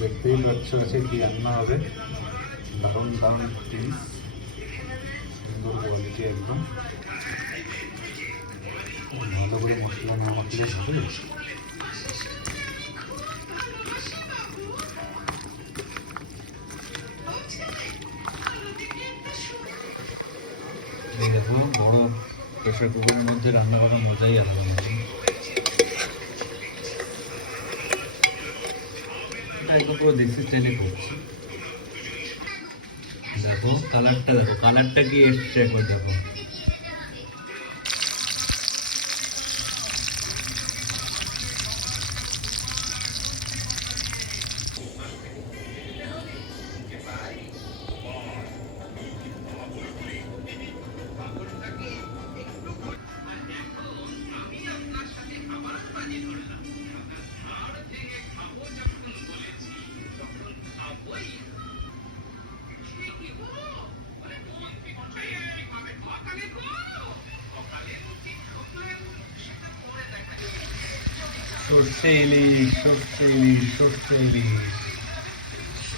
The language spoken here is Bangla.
দেখতেই পাচ্ছ আছে কি রান্না হবে। দারুণ দারুণ টেস্ট, সুন্দর কোয়ালিটি একদম। ভালো করে মশলা না মাখলে হবে। দেখো বড় প্রেশার কুকারের মধ্যে রান্না করার মজাই আলাদা। একদম পুরো দেশি স্টাইলে করছি। দেখো কালারটা, দেখো কালারটা কি এসছে একবার দেখো। সর্ষে ইলিশ, সর্ষে ইলিশ, সর্ষে ইলিশ।